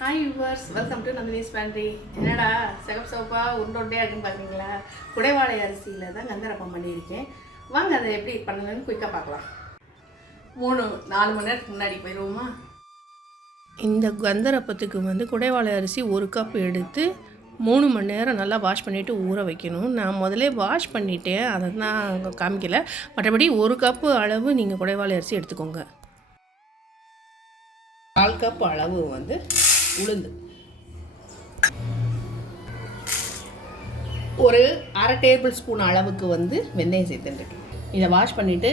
Hi yours welcome to Nandini's pantry என்னடா சிகப்பு சிவப்பா உருண்டை உருண்டையாக இருக்குன்னு பார்க்குறீங்களா குடைவாழை அரிசியில் தான் கந்தரப்பம் பண்ணியிருக்கேன். வாங்க அதை எப்படி பண்ணணும்னு குயிக்காக பார்க்கலாம். மூணு நாலு மணி நேரத்துக்கு முன்னாடி போயிடுவோமா? இந்த கந்தரப்பத்துக்கு வந்து குடைவாழை அரிசி ஒரு கப் எடுத்து மூணு மணி நேரம் நல்லா வாஷ் பண்ணிவிட்டு ஊற வைக்கணும். நான் முதல்ல வாஷ் பண்ணிட்டேன் அதை தான் காமிக்கல. மற்றபடி ஒரு கப்பு அளவு நீங்கள் குடைவாழை அரிசி எடுத்துக்கோங்க. கால் கப் அளவு வந்து உளுந்து. ஒரு அரை டேபிள் ஸ்பூன் அளவுக்கு வந்து வெந்தயம் சேர்த்துருக்கேன் இதை வாஷ் பண்ணிவிட்டு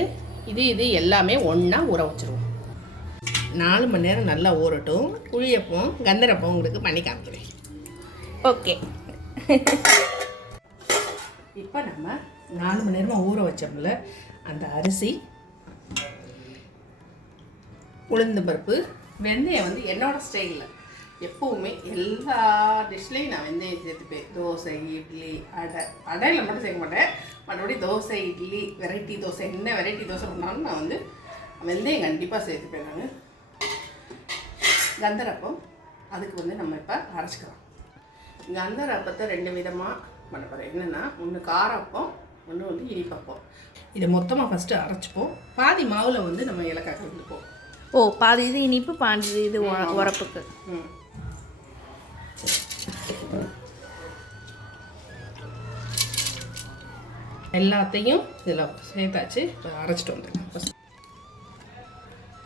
இது இது எல்லாமே ஒன்றா ஊற வச்சுருவோம். நாலு மணி நேரம் நல்லா ஊறட்டும். புளியப்பம் கந்தரப்பம் உங்களுக்கு பண்ணி காமிக்கிறேன். ஓகே. இப்போ நம்ம நாலு மணி நேரமாக ஊற வச்சோம்ல அந்த அரிசி உளுந்து பருப்பு வெந்தயம் வந்து என்னோட ஸ்டைலில் எப்போவுமே எல்லா டிஷ்லேயும் நான் வெந்தயம் சேர்த்துப்பேன். தோசை இட்லி அடை. அடையில் மட்டும் சேர்க்க மாட்டேன். மற்றபடி தோசை இட்லி வெரைட்டி தோசை என்ன வெரைட்டி தோசை பண்ணாலும் நான் வந்து வெந்தயம் கண்டிப்பாக சேர்த்துப்பேன் நான். கந்தரப்பம். அதுக்கு வந்து நம்ம இப்போ அரைச்சிக்கலாம். கந்தரப்பத்தை ரெண்டு விதமாக பண்ண போகிறேன் என்னென்னா ஒன்று காரப்பம் ஒன்று வந்து இனிப்பப்பம். இதை மொத்தமாக ஃபஸ்ட்டு அரைச்சிப்போம். பாதி மாவில் வந்து நம்ம ஏலக்காய் கலந்துப்போம். ஓ பாதி இது இனிப்பு பாதி இது உர- உரப்புக்கு. ம். எல்லாத்தையும் இதில் சேர்த்தாச்சு. இப்போ அரைச்சிட்டு வந்துடலாம்.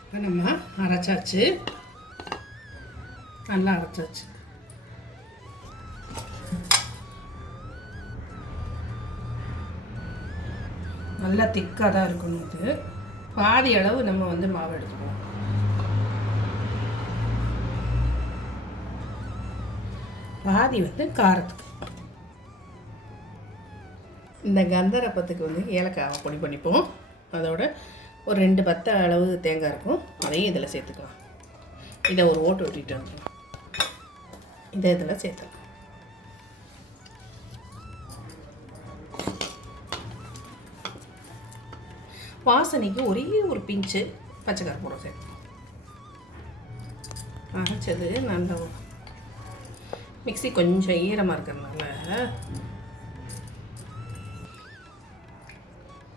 இப்போ நம்ம அரைச்சாச்சு. நல்லா அரைச்சாச்சு. நல்லா திக்காக தான் இருக்கணும் இது. பாதி அளவு நம்ம வந்து மாவு எடுத்துக்கணும் பாதி வந்து காரத்துக்கு. இந்த கந்தரப்பத்துக்கு வந்து ஏலக்காவை பொடி பண்ணிப்போம். அதோட ஒரு ரெண்டு பத்த அளவு தேங்காய் இருக்கும். அதையும் இதில் சேர்த்துக்கலாம். இதை ஒரு ஓட்டு ஓட்டிட்டு வந்துடும் இதை இதில் சேர்த்துக்கலாம். வாசனைக்கு ஒரே ஒரு பிஞ்சு பச்சை கருப்பூரம் சேர்த்துக்கலாம். அரைச்சது நல்லா மிக்ஸி கொஞ்சம் ஈரமாக இருக்கிறதுனால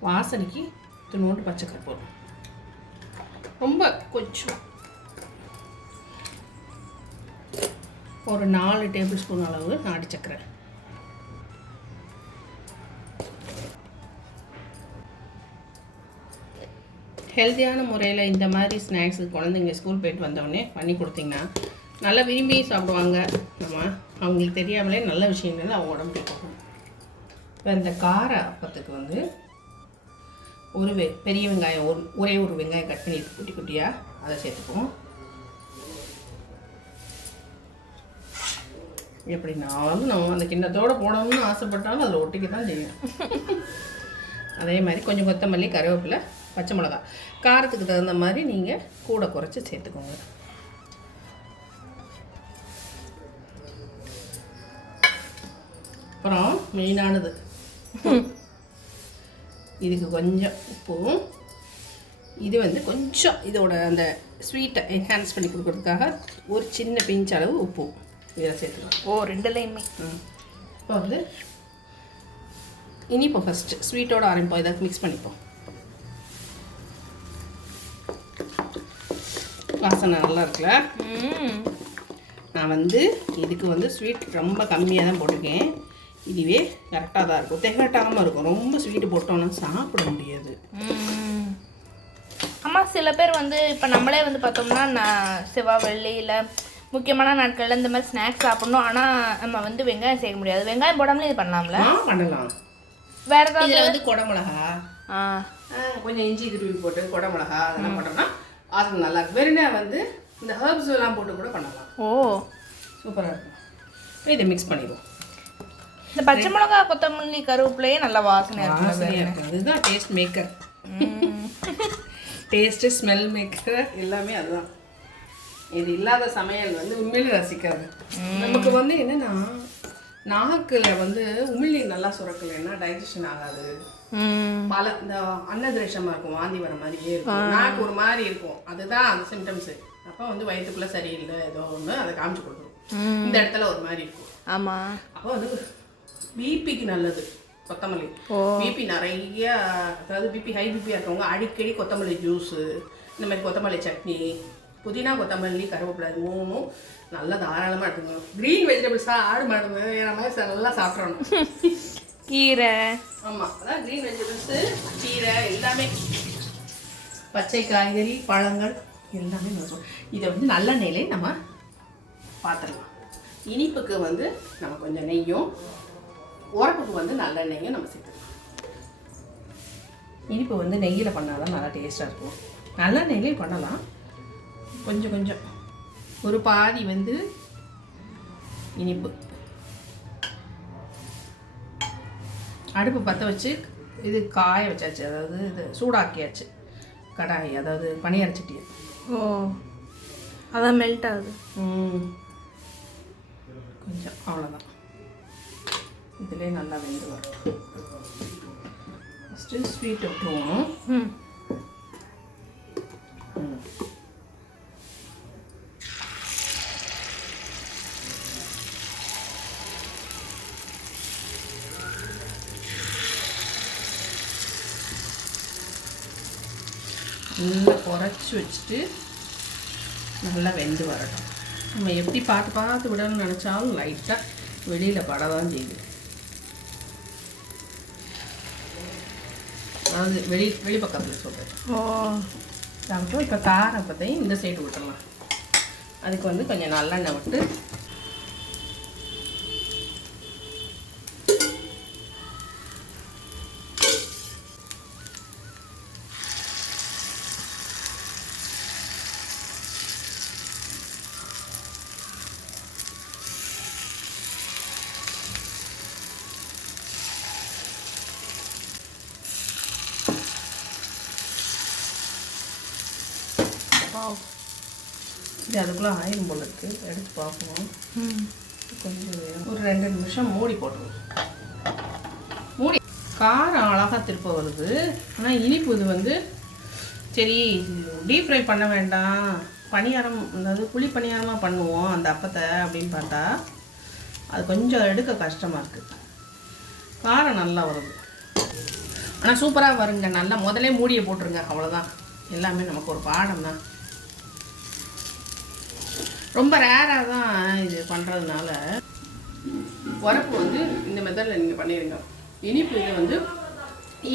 வாசனைக்கு துணோண்டு பச்சை கற்பூரம் ரொம்ப கொஞ்சம். ஒரு நாலு டேபிள் ஸ்பூன் அளவு நாட்டு சக்கரை. ஹெல்த்தியான முறையில் இந்த மாதிரி ஸ்நாக்ஸு குழந்தைங்க ஸ்கூல் போயிட்டு வந்தோடனே பண்ணி கொடுத்தீங்கன்னா நல்லா விரும்பி சாப்பிடுவாங்க. நம்ம அவங்களுக்கு தெரியாமலே நல்ல விஷயங்கள் அவங்க உடம்புக்கு போகும் இப்போ இந்த கார அப்பத்துக்கு வந்து ஒரு வெ பெரிய வெங்காயம் ஒரு ஒரே ஒரு வெங்காயம் கட் பண்ணி குட்டி குட்டியாக அதை சேர்த்துக்குவோம். எப்படினாலும் நம்ம அந்த கிண்ணத்தோடு போடணும்னு ஆசைப்பட்டாலும் அதில் ஒட்டிக்க தான் செய்யும். அதே மாதிரி கொஞ்சம் கொத்தமல்லி கருவேப்பிலை பச்சை மிளகா காரத்துக்கு தகுந்த மாதிரி நீங்கள் கூட குறைச்சி சேர்த்துக்கோங்க. மெயினானது. இதுக்கு கொஞ்சம் உப்பும் இது வந்து கொஞ்சம் இதோட அந்த ஸ்வீட்டை என்ஹான்ஸ் பண்ணி கொடுக்கறதுக்காக ஒரு சின்ன பிஞ்ச் அளவு உப்பு இதில் சேர்த்துக்கலாம். ஓ ரெண்டுலேயுமே. இப்போ வந்து இனிப்போ ஃபஸ்ட்டு ஸ்வீட்டோட ஆரம்பிப்போம். இதை மிக்ஸ் பண்ணிப்போம். வாசனை நல்லா இருக்குல்ல? நான் வந்து இதுக்கு வந்து ஸ்வீட் ரொம்ப கம்மியாக தான் போட்டிருக்கேன். இதுவே கரெக்டாக தான் இருக்கும். திகட்டாமல் இருக்கும். ரொம்ப ஸ்வீட்டு போட்டோன்னா சாப்பிட முடியாது. ம். அம்மா சில பேர் வந்து இப்போ நம்மளே வந்து பார்த்தோம்னா நான் செவ்வாய் வெள்ளியில் முக்கியமான நாட்களில் இந்த மாதிரி ஸ்நாக்ஸ் சாப்பிடணும். ஆனால் நம்ம வந்து வெங்காயம் சேர்க்க முடியாது. வெங்காயம் போடாமலே இது பண்ணலாம்ல? ஆ பண்ணலாம். வேற ஏதாவது? இதில் வந்து குடமிளகா ஆ. கொஞ்சம் இஞ்சி திருவி போட்டு குடமிளகா அதெல்லாம் போட்டோம்னா வாசனை நல்லா இருக்கும். வெறுனே வந்து இந்த ஹர்ப்ஸ் எல்லாம் போட்டு கூட பண்ணலாம். ஓ. சூப்பராக இருக்கும். இதை மிக்ஸ் பண்ணிடுவோம். இந்த பச்சை மிளகா கொத்தமல்லி கருவேப்பிலையே நல்லா வாசனை இருக்கும். அதுதான் taste maker taste smell maker எல்லாமே அதுதான். இது இல்லாத சமையல் வந்து உண்மையிலே ரசிக்காது. நமக்கு வந்து என்னன்னா நாக்கில் வந்து உமிழ்நீர் நல்லா சுரக்கலைன்னா டைஜஷன் ஆகாது. பல இந்த அன்னதிரேஷமாக இருக்கும் வாந்தி வர மாதிரியே இருக்கும். நாக்கு ஒரு மாதிரி இருக்கும். அதுதான் அந்த சிம்டம்ஸு அப்போ வந்து வயிற்றுக்குள்ளே சரியில்லை ஏதோ ஒன்று அதை காமிச்சு கொடுத்துரும் ம். இந்த இடத்துல ஒரு மாதிரி இருக்கும். ஆமாம் அப்போ வந்து பிபிக்கு நல்லது கொத்தமல்லி. பிபி நிறைய அதாவது பிபி ஹை பிபியாக இருக்கவங்க அடிக்கடி கொத்தமல்லி ஜூஸு இந்த மாதிரி கொத்தமல்லி சட்னி புதினா கொத்தமல்லி கருவேப்பிலை மூணும் நல்லா தாராளமாக எடுத்துக்கணும் க்ரீன் வெஜிடபிள்ஸாக ஆடு மாடு வேற மாதிரி நல்லா சாப்பிட்றணும் கீரை. ஆமாம் அதான் க்ரீன் வெஜிடபிள்ஸு கீரை எல்லாமே. பச்சை காய்கறி பழங்கள் எல்லாமே சொல் இதை வந்து நல்லெண்ணெயிலே நம்ம பார்த்துடலாம் இனிப்புக்கு வந்து நம்ம கொஞ்சம் நெய்யும் உரப்புக்கு வந்து நல்லெண்ணெயும் நம்ம சேர்த்துக்கலாம். இனிப்பு வந்து நெய்யில் பண்ணால் தான் நல்லா டேஸ்ட்டாக இருக்கும். நல்லெண்ணெயிலே பண்ணலாம். கொஞ்சம் கொஞ்சம். ஒரு பாதி வந்து இனிப்பு. அடுப்பு பற்ற வச்சு இது காய வச்சாச்சு. அதாவது இது சூடாக்கியாச்சு. கடாய் அதாவது பனியார சட்டியை. ஓ அதான் மெல்ட் ஆகுது. ம். கொஞ்சம் அவ்வளோதான் இதிலே நல்லா வெந்து வரும் ஃபஸ்ட்டு ஸ்வீட் விட்டுவோம் நல்லா குறைச்சி வச்சுட்டு நல்லா வெந்து வரட்டும். நம்ம எப்படி பார்த்து பார்த்து விடணும்னு நினச்சாலும் லைட்டாக வெளியில் படதான் செய்யுது. அதாவது வெளி வெளிப்பக்கத்தில் சொல்கிறேன் ஓ. அப்புறம் இப்போ பற்றியும் இந்த சைடு விட்டுறலாம் அதுக்கு வந்து கொஞ்சம் நல்லெண்ணெய் விட்டு இது அதுக்குள்ளே ஆயிரம் போல இருக்குது எடுத்து பார்ப்போம் ம். கொஞ்சம். ஒரு ரெண்டு நிமிஷம் மூடி போட்டுருவோம் மூடி. காரம் அழகாக திருப்ப வருது. ஆனால் இனிப்பு இது வந்து சரி டீப் ஃப்ரை பண்ண வேண்டாம். பணியாரம் அதாவது குழி பணியாரமாக பண்ணுவோம் அந்த அப்பத்தை அப்படின்னு பார்த்தா அது கொஞ்சம் எடுக்க கஷ்டமாக இருக்குது காரம் நல்லா வருது. ஆனால் சூப்பராக வருங்க. நல்லா முதல்ல மூடியை போட்டுருங்க. அவ்வளோதான் எல்லாமே நமக்கு ஒரு பாடம் தான். ரொம்ப ரேராக தான் இது பண்ணுறதுனால உரப்பு வந்து இந்த மெத்தடில் நீங்கள் பண்ணிடுங்க. இனிப்பு இது வந்து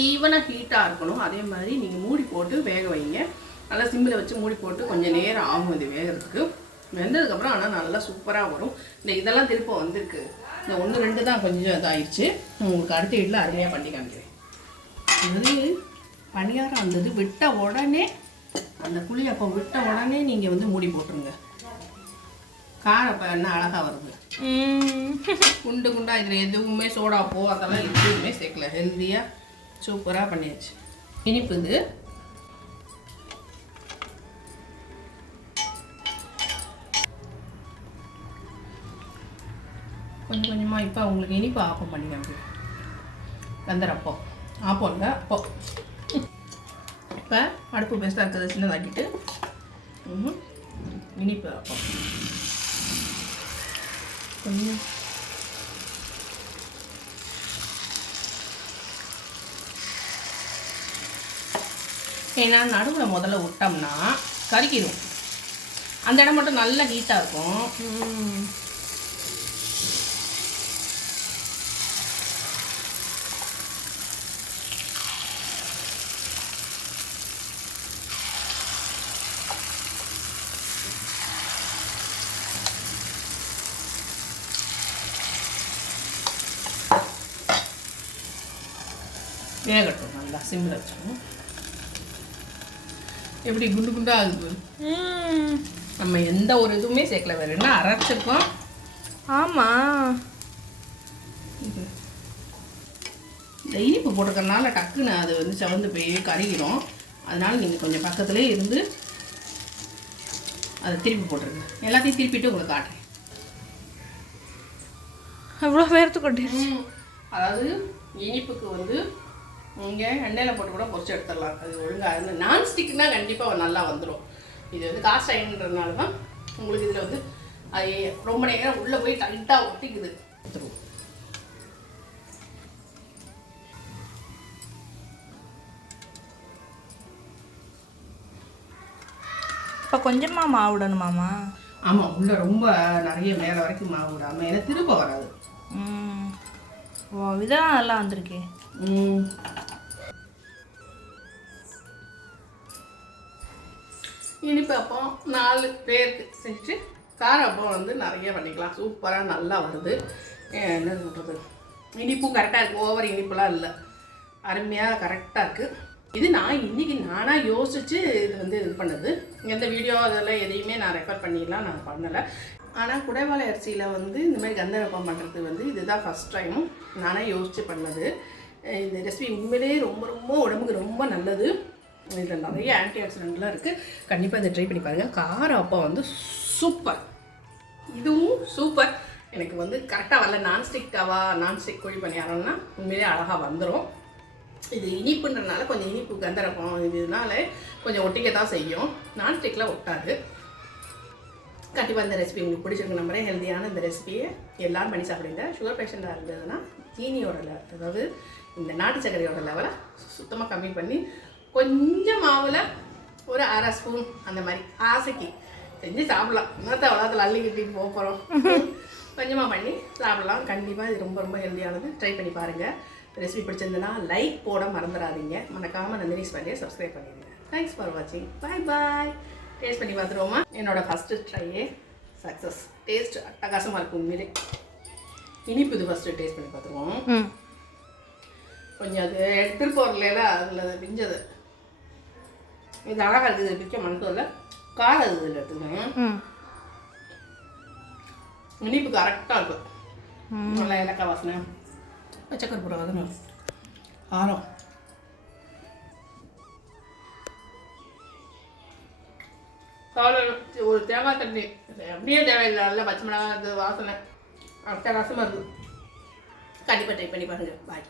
ஈவனாக ஹீட்டாக இருக்கணும். அதே மாதிரி நீங்கள் மூடி போட்டு வேக வைங்க. நல்லா சிம்மில் வச்சு மூடி போட்டு கொஞ்சம் நேரம் ஆகும் இது வேகிறதுக்கு. வெந்ததுக்கப்புறம் ஆனால் நல்லா சூப்பராக வரும். இந்த இதெல்லாம் திருப்ப வந்திருக்கு. இந்த ஒன்று ரெண்டு தான் கொஞ்சம் இதாகிடுச்சு உங்களுக்கு அடுத்த வீட்டில் அருமையாக பண்ணி காமிக்கிறேன். இது பணியாரம் வந்தது. விட்ட உடனே அந்த புளி அப்போ விட்ட உடனே நீங்கள் வந்து மூடி போட்டுருங்க. காரம் இப்போ என்ன அழகாக வருது. குண்டு குண்டா இதில் எதுவுமே சோடா போ அதெல்லாம் எதுவுமே சேர்க்கல. ஹெல்த்தியாக சூப்பராக பண்ணியாச்சு. இனிப்பு இது. கொஞ்சம் கொஞ்சமாக இப்போ உங்களுக்கு இனிப்பு ஆப்பம் பண்ணி காமிக்கிறேன் கந்தரப்பம் ஆப்பம் இல்லை அப்போ இப்போ அடுப்பு பெருசாக இருக்கிறத சின்னதாக்கிட்டு. இனிப்பு அப்பம் கொஞ்சம் ஏன்னா நடுவில் முதல்ல விட்டோம்னா கருக்கிடும் அந்த இடம் மட்டும் நல்லா ஹீட்டாக இருக்கும். வேகட்டும் நல்லா சிம்மில் வச்சுக்கணும். எப்படி குண்டு குண்டாக ஆகுது நம்ம எந்த ஒரு இதுவுமே சேர்க்கல. வேறு என்ன அரைச்சிருக்கோம்? ஆமாம். இந்த இனிப்பு போட்டிருக்கறனால டக்குன்னு அது வந்து செவந்து போய் கருகிரும். அதனால நீங்கள் கொஞ்சம் பக்கத்துலேயே இருந்து அதை திருப்பி போட்டுருங்க. எல்லாத்தையும் திருப்பிட்டு உங்களுக்கு காட்டுறேன். அவ்வளோ பேர்த்து கொட்டிருச்சு? அதாவது இனிப்புக்கு வந்து நீங்கள் எண்ணெயில் போட்டு கூட பொரிச்சு எடுத்துடலாம். அது ஒழுங்காக நான் ஸ்டிக்னா கண்டிப்பாக நல்லா வந்துடும் இது வந்து காஸ்ட் அயன்ன்றதுனால தான் உங்களுக்கு இதில் வந்து அது ரொம்ப நேரம் உள்ளே போய் டைட்டாக ஒட்டிக்குது. இப்போ கொஞ்சமாக மாவு விடணுமாம்மா ஆமாம் உள்ளே ரொம்ப நிறைய மேலே வரைக்கும் மாவு விடாமல் ஏன்னா திரும்ப வராது. ம். ஓ இதெல்லாம் நல்லா வந்திருக்கே. ம். இனிப்பு அப்பம் நாலு பேருக்கு செஞ்சு கார அப்பம் வந்து நிறைய பண்ணிக்கலாம். சூப்பராக நல்லா வருது. என்ன சொல்கிறது இனிப்பும் கரெக்டாக இருக்குது ஓவர் இனிப்புலாம் இல்லை. அருமையாக கரெக்டாக இருக்குது இது நான் இன்றைக்கி நானாக யோசித்து இது வந்து இது பண்ணது. எந்த வீடியோ அதெல்லாம் எதையுமே நான் ரெஃபர் பண்ணிடலாம் நான் பண்ணலை. ஆனால் குடைவாளை அரிசியில் வந்து இந்த மாதிரி கந்தரப்பம் பண்ணுறது வந்து இதுதான் ஃபஸ்ட் டைம் நானே யோசித்து பண்ணது. இந்த ரெசிபி உண்மையிலேயே ரொம்ப ரொம்ப உடம்புக்கு ரொம்ப நல்லது. இதில் நிறைய ஆன்டி ஆக்சிடென்ட்லாம் இருக்குது கண்டிப்பாக இதை ட்ரை பண்ணி பாருங்கள் கார அப்போ வந்து சூப்பர் இதுவும் சூப்பர் எனக்கு வந்து கரெக்டாக வரல. நான்ஸ்டிக் டவா நான்ஸ்டிக் கோழி பணியாரம்னா உண்மையிலேயே அழகாக வந்துடும் இது இனிப்புன்றனால கொஞ்சம் இனிப்பு கந்தரப்பம் இதனால கொஞ்சம் ஒட்டிக்க தான் செய்யும். நான்ஸ்டிக்கில் ஒட்டாது. கண்டிப்பாக இந்த ரெசிபி உங்களுக்கு பிடிச்சிருக்கு நம்புறேன். ஹெல்த்தியான இந்த ரெசிபியை எல்லோரும் பண்ணி சாப்பிடுங்க. சுகர் பேஷண்ட்டாக இருந்ததுன்னா சீனியோட அதாவது இந்த நாட்டு சர்க்கரையோட லெவலை சுத்தமாக கம்மி பண்ணி கொஞ்சம் மாவில் ஒரு அரை ஸ்பூன் அந்த மாதிரி. ஆசைக்கு. செஞ்சு சாப்பிடலாம். இன்னத்த வளத்தில் அள்ளி கட்டிட்டு போக போகிறோம் கொஞ்சமாக பண்ணி சாப்பிடலாம். கண்டிப்பாக இது ரொம்ப ரொம்ப ஹெல்த்தியானது ட்ரை பண்ணி பாருங்கள் ரெசிபி பிடிச்சிருந்ததுன்னா லைக் போட மறந்துடாதீங்க. மறக்காமல் நந்தினிஸ் பண்ணியே சப்ஸ்கிரைப் பண்ணிடுங்க. தேங்க்ஸ் ஃபார் வாட்சிங் பாய் பாய் டேஸ்ட் பண்ணி பார்த்துருவோமா? என்னோட ஃபஸ்ட்டு ட்ரையே சக்ஸஸ் டேஸ்ட் அட்டகாசமாக இருக்கும் உண்மையிலே. இனிப்பு இது ஃபஸ்ட்டு டேஸ்ட் பண்ணி பார்த்துருவோம். கொஞ்சம் அது எடுத்துட்டு போகிறல அதில் அது பிஞ்சது இது அழகாக இருக்குது பிச்சை மனசில் காரம் அது இதில் எடுத்துக்கோங்க. இனிப்பு கரெக்டாக இருக்கும். நல்லா ஏலக்காய் வாசனை. பச்சைக்கரு போட வதங்க காரம். ஒரு தேங்காய் தண்ணி அப்படியே தேவையில்லை. நல்ல பச்சை மிளகாய் இது வாசனை. அட்டகாசமாக இருக்குது கண்டிப்பாக ட்ரை பண்ணி பாருங்கள் பாய்